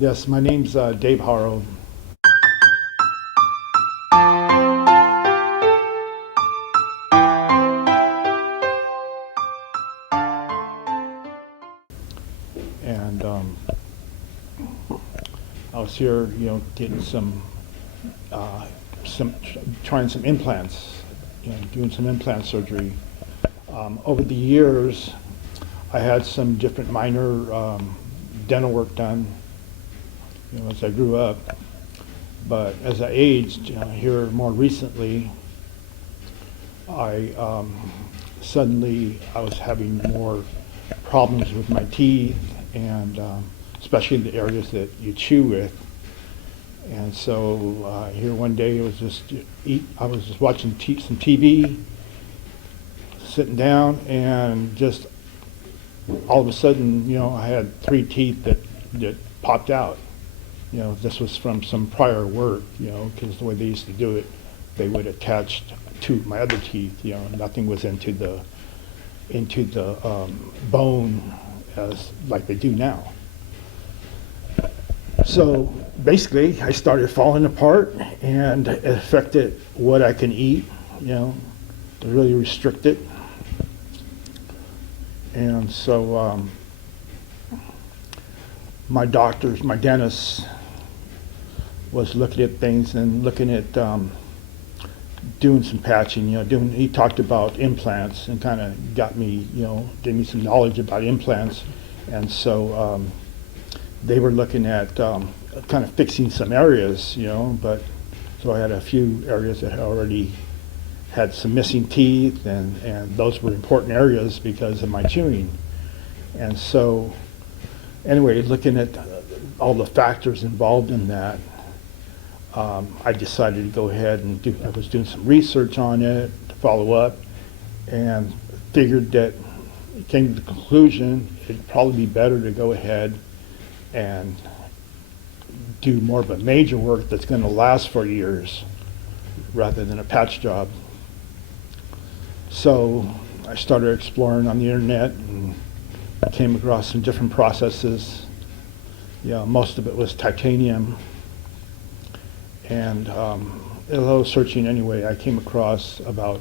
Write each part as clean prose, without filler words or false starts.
Yes, my name's Dave Harrow. And I was here, getting trying some implants, doing some implant surgery. Over the years, I had some different minor dental work done, as I grew up. But as I aged, here more recently, suddenly I was having more problems with my teeth, and especially in the areas that you chew with. And so here one day I was just watching some TV, sitting down, and just all of a sudden, I had 3 teeth that popped out. This was from some prior work, because the way they used to do it, they would attach to my other teeth. Nothing was into the bone as like they do now. So basically, I started falling apart, and it affected what I can eat. It really restricted. And so my dentist was looking at things and looking at doing some patching. He talked about implants and kind of got me, gave me some knowledge about implants. And so they were looking at kind of fixing some areas, but so I had a few areas that already had some missing teeth, and those were important areas because of my chewing. And so anyway, looking at all the factors involved in that, I decided to go ahead and I was doing some research on it to follow up, and figured that it came to the conclusion it'd probably be better to go ahead and do more of a major work that's going to last for years rather than a patch job. So I started exploring on the internet and came across some different processes. Most of it was titanium. And as I was searching anyway, I came across about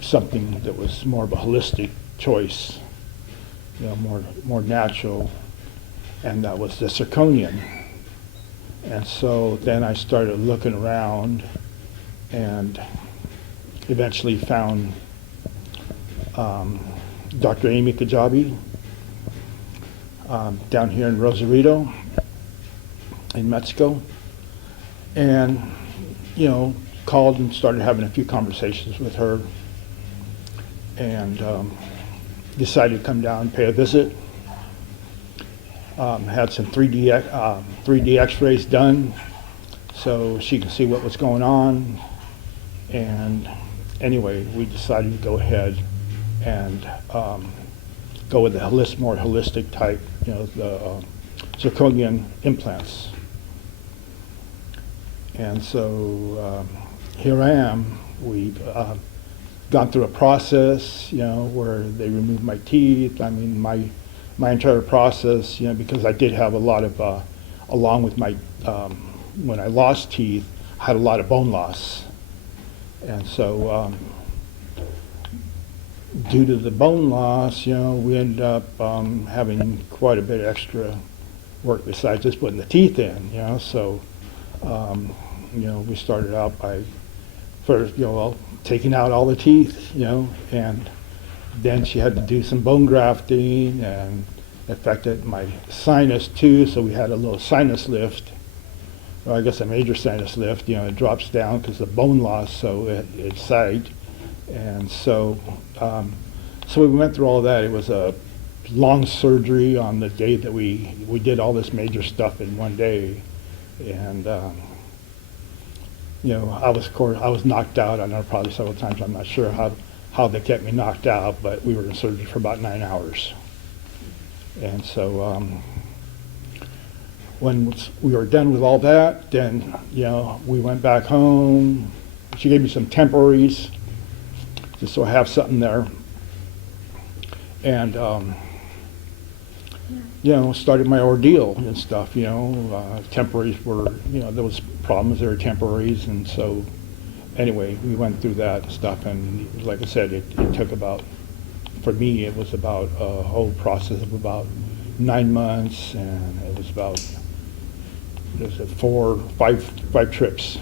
something that was more of a holistic choice, more natural, and that was the zirconian. And so then I started looking around, and eventually found Dr. Amy Khajavi down here in Rosarito in Mexico, and called and started having a few conversations with her, and decided to come down and pay a visit. Had some 3D x-rays done so she could see what was going on. And anyway, we decided to go ahead and go with the more holistic type, the zirconian implants. And so here I am. We've gone through a process, where they removed my teeth. I mean, my entire process, because I did have a lot of, along with my, when I lost teeth, I had a lot of bone loss. And so due to the bone loss, we ended up having quite a bit of extra work besides just putting the teeth in, so we started out by first, taking out all the teeth, and then she had to do some bone grafting, and it affected my sinus too, so we had a little sinus lift, or I guess a major sinus lift. It drops down because of bone loss, so it sagged. And so so we went through all that. It was a long surgery on the day that we did all this major stuff in one day. And I was knocked out. I know probably several times. I'm not sure how they kept me knocked out, but we were in surgery for about 9 hours. And so when we were done with all that, then we went back home. She gave me some temporaries just so I have something there. And started my ordeal and stuff, temporaries were, there was problems, there were temporaries, and so, anyway, we went through that and stuff, and like I said, it took about, for me, it was about a whole process of about 9 months, and it was about, five trips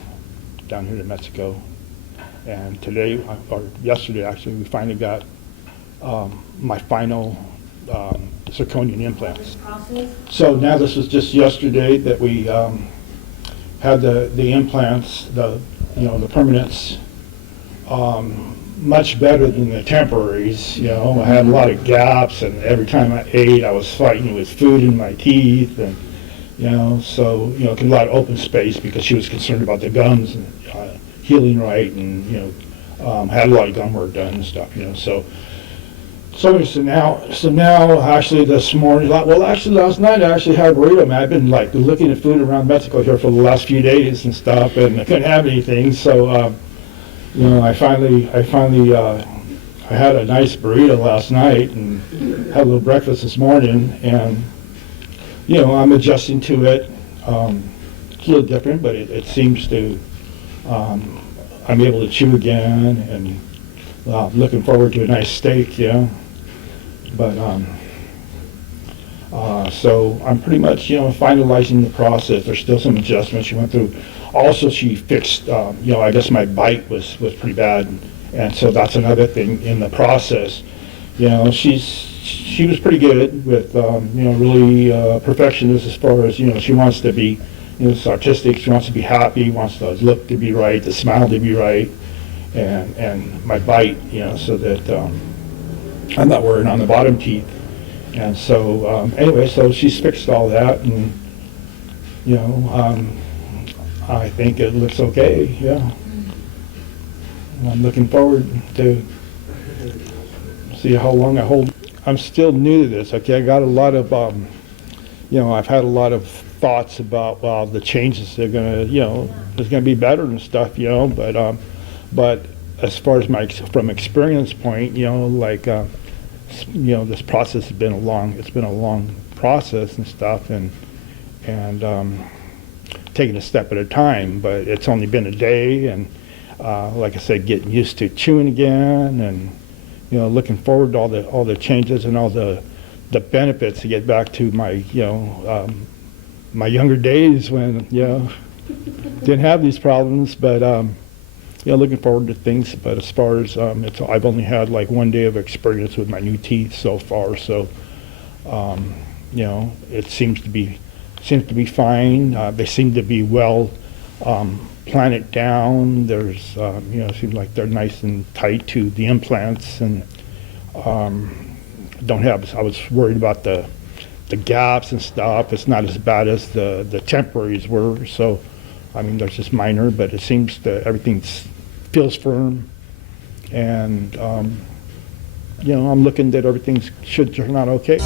down here to Mexico. And today, or yesterday actually, we finally got my final zirconian implants. So now this was just yesterday that we had the implants, the permanents, much better than the temporaries. I had a lot of gaps, and every time I ate, I was fighting with food in my teeth, and so a lot of open space because she was concerned about the gums and healing right, and had a lot of gum work done and stuff. So now actually this morning, well actually last night I actually had a burrito, man. I've been like looking at food around Mexico here for the last few days and stuff, and I couldn't have anything. So I finally I had a nice burrito last night and had a little breakfast this morning, and I'm adjusting to it. It's a little different, but it seems to I'm able to chew again, and looking forward to a nice steak, But so I'm pretty much finalizing the process. There's still some adjustments she went through. Also, she fixed I guess my bite was pretty bad, and so that's another thing in the process. She was pretty good with really perfectionist as far as she wants to be it's artistic. She wants to be happy, wants the look to be right, the smile to be right, and my bite, so that I'm not worrying on the bottom teeth. And so anyway, so she's fixed all that, and I think it looks okay. Yeah, and I'm looking forward to see how long I hold. I'm still new to this. Okay, I got a lot of I've had a lot of thoughts about the changes they're gonna it's gonna be better and stuff, but as far as from experience point, this process has been a long process and stuff, and taking a step at a time. But it's only been a day, and like I said, getting used to chewing again, and looking forward to all the changes and all the benefits to get back to my my younger days when didn't have these problems. But looking forward to things. But as far as I've only had like 1 day of experience with my new teeth so far, so it seems to be fine. They seem to be well planted down. There's it seems like they're nice and tight to the implants, and I was worried about the gaps and stuff. It's not as bad as the temporaries were. So I mean, they're just minor, but it seems that everything feels firm, and I'm looking that everything should turn out okay.